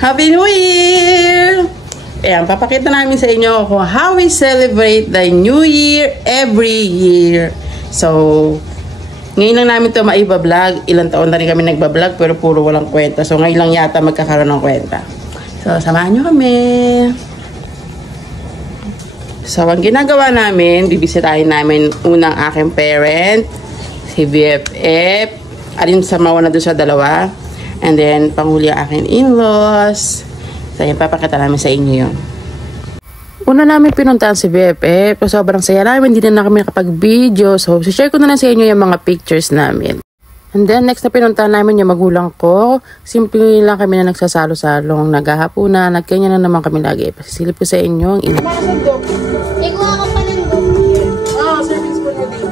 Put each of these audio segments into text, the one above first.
Happy New Year! Ayan, papakita namin sa inyo kung how we celebrate the New Year every year. So, ngayon lang namin ito maiba-vlog. Ilang taon na rin kami nagba-vlog pero puro walang kwenta. So, ngayon lang yata magkakaroon ng kwenta. So, samahan nyo kami. So, ang ginagawa namin, bibisitahin namin unang aking parent, si BFF, alin sa mauna doon sa dalawa. And then, panghuli ang aking in-laws. So, yan, papakita namin sa inyo yun. Una namin pinuntahan si BFF. Sobrang saya namin, hindi na kami nakapag-video. So, share ko na lang sa inyo yung mga pictures namin. And then, next na pinuntahan namin yung magulang ko. Simple lang kami na nagsasalo-salong, naghahapunan, nagkanya na naman kami lagi. Pasisilip ko sa inyo ang ina. Ikuha ko pa ng service po na dito.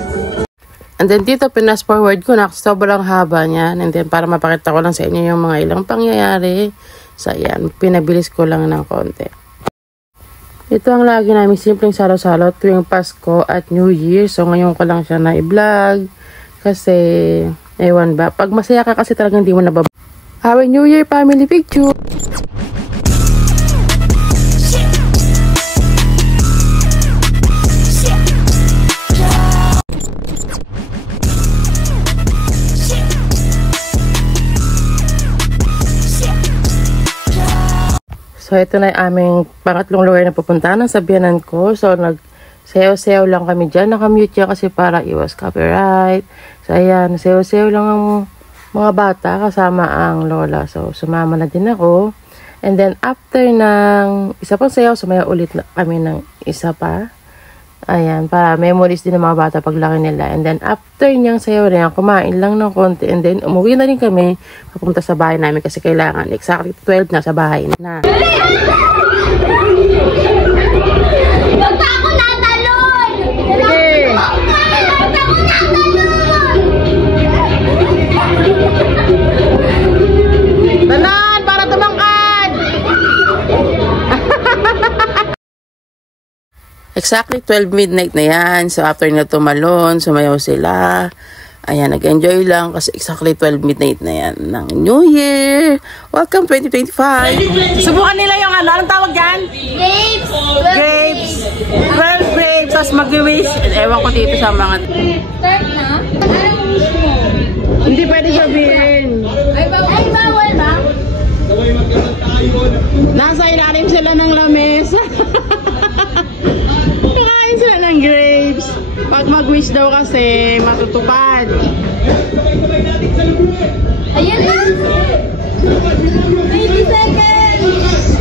And then dito, pinas forward ko na sobrang haba niyan. And then para mapakita ko lang sa inyo yung mga ilang pangyayari. So ayan, pinabilis ko lang ng konti. Ito ang lagi namin simpleng salo-salo tuwing Pasko at New Year. So ngayon ko lang siya na i-vlog. Kasi, ewan ba, pag masaya ka kasi talagang di mo nababa. Happy New Year family picture! So, ito na yung aming pangatlong lugar na pupuntahan ng sabihanan ko. So, nagsayaw-sayaw lang kami dyan. Nakamute siya kasi para iwas copyright. So, ayan, sayaw-sayaw lang ang mga bata kasama ang lola. So, sumama na din ako. And then, after ng isa pang sayaw, sumayaw ulit na kami ng isa pa. Ayan, para memories din ng mga bata paglaki nila. And then, after niyang sayaw na yan, kumain lang ng konti. And then, umuwi na rin kami papunta sa bahay namin kasi kailangan. Exactly 12 na sa bahay na. Basta ako natalon! Sige! Basta ako natalon! Tanan! Para tumangkad! Exactly 12 midnight na yan. So, after na tumalon, sumayaw sila. Ayan, nag-enjoy lang kasi exactly 12 midnight na yan ng New Year. Welcome 2025! Subukan nila yung ano? Anong tawag dyan? Grapes! Grapes! 12 grapes! Tapos mag-wish. Ewan ko dito sa mga... Start na? Anong wish mo? Hindi pwede sabihin. Ay, bawal ba? Nasa ilalim sila ng lamesa. Kakain sila ng grapes. Pag mag-wish daw kasi, matutupad. Ayan na! 90 seconds!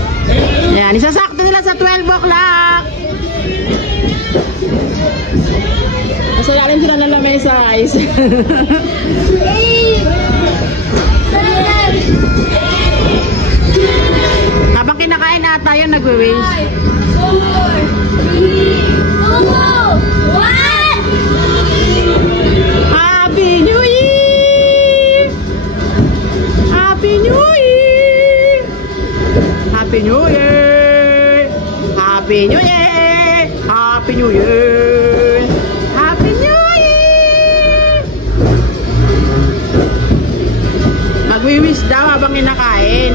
Ayan, isasakto nila sa 12 o'clock. Nasa ilalim sila ng lamesa, guys. 8 7 Habang kinakain ata yun, nag-wish. 4 3 2 1 Happy New Year! Happy New Year! Happy New Year! Happy New Year! Happy New Year! Happy New Year! Magwi-wish daw habang kinakain.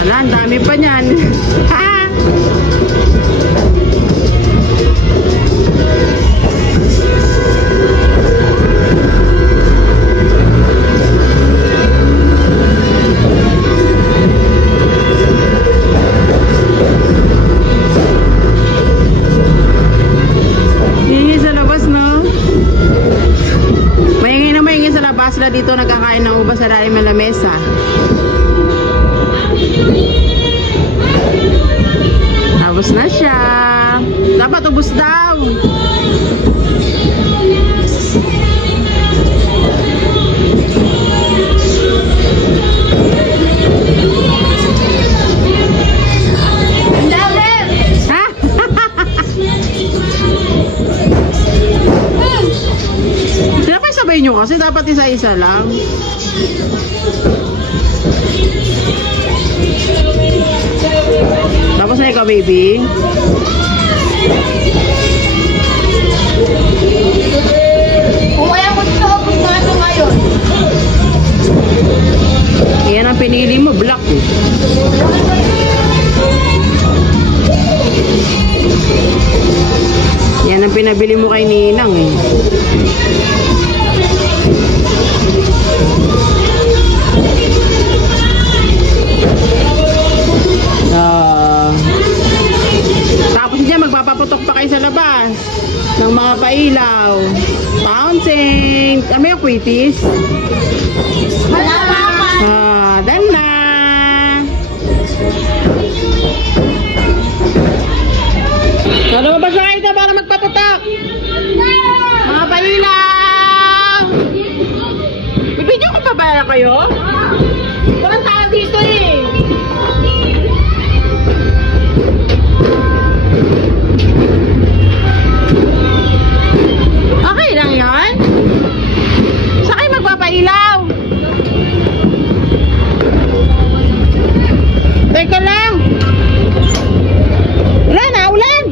Ala, ang dami pa niyan. Dito nagkakain ng ubas sa ilalim ng lamesa. Tapos na siya. Dapat ubos daw. Ang dami! Ha? Sinapay sabay nyo kasi dapat isa-isa lang. Tapos na ikaw, baby. Kung kaya ko sa hapon na ito ngayon. Yan ang pinili mo, black eh. Yan ang pinabili mo kay Ninang eh. Tapos dyan, magpapaputok pa kayo sa labas ng mga pailaw. Bouncing. Ano yung quitis? Wala mama. Dahil na. Lumabas na kayo dyan para magpaputok. Mga pailaw. Bibidyo ko pa ba kayo? Walang tao dito eh. Okay lang yan. Saan kayo magpapailaw? Teka lang. Ulan na, ulan.